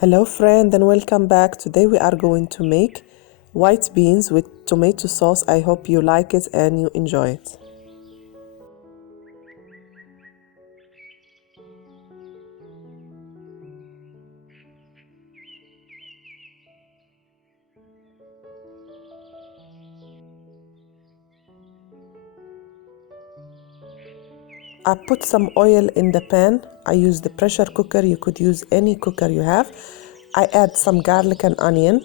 Hello friend and welcome back. Today we are going to make white beans with tomato sauce. I hope you like it and you enjoy it. I put some oil in the pan. I use the pressure cooker. You could use any cooker you have. I add some garlic and onion.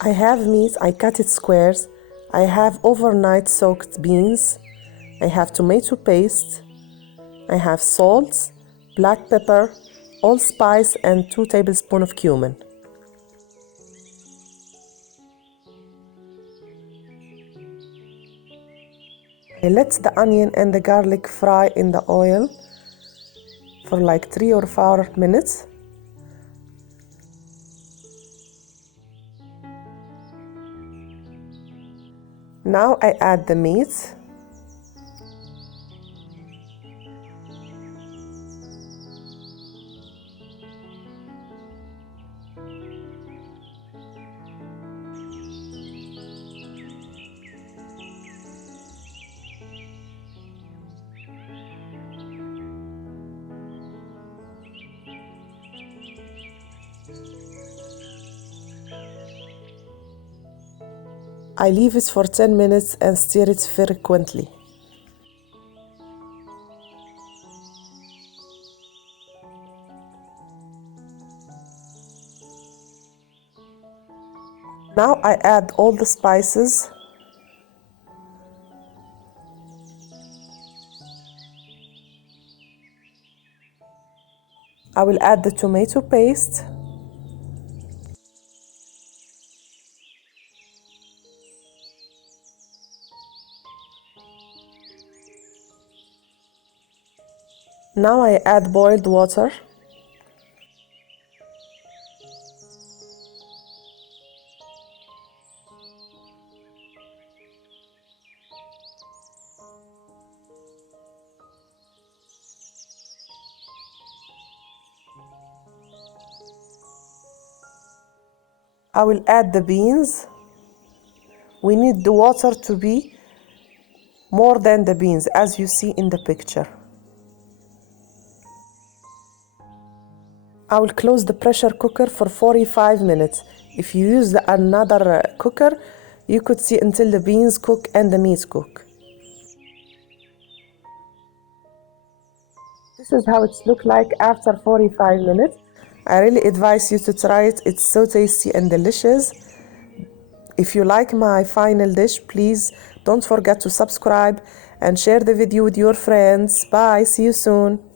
I have meat. I cut it squares. I have overnight soaked beans. I have tomato paste. I have salt, black pepper, allspice, and 2 tablespoons of cumin. I let the onion and the garlic fry in the oil for like 3 or 4 minutes. Now I add the meat. I leave it for 10 minutes and stir it frequently. Now I add all the spices. I will add the tomato paste. Now I add boiled water. I will add the beans. We need the water to be more than the beans, as you see in the picture. I will close the pressure cooker for 45 minutes. If you use another cooker, you could see until the beans cook and the meat cook. This is how it looks like after 45 minutes. I really advise you to try it. It's so tasty and delicious. If you like my final dish, please don't forget to subscribe and share the video with your friends. Bye, see you soon.